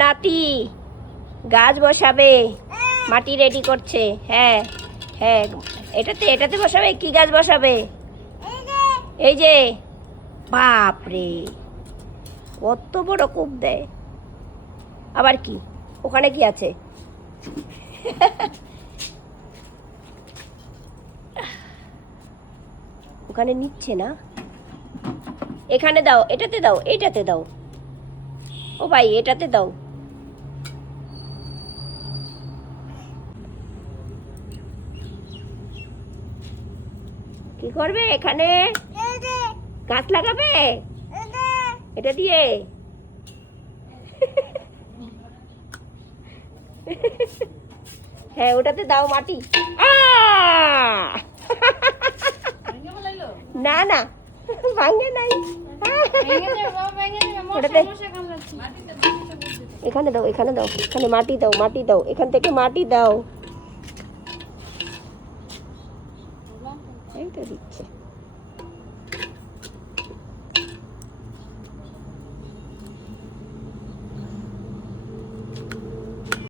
নাতি গাছ বসাবে, মাটি রেডি করছে। হ্যাঁ হ্যাঁ, এটাতে এটাতে বসাবে। কি গাছ বসাবে? এই যে, বাপরে কত বড় কূপ দেয়। আবার কি ওখানে কি আছে? ওখানে নিচ্ছে না, এখানে দাও, এটাতে দাও, এইটাতে দাও। ও ভাই, এটাতে দাও। কি করবে এখানে? গাছ লাগাবে এটা দিয়ে? হ্যাঁ, ওটাতে দাও মাটি। না না, ভাঙে নাই। ওটাতে এখানে দাও, এখানে দাও, এখানে মাটি দাও, মাটি দাও, এখান থেকে মাটি দাও। এইটা দিচ্ছে।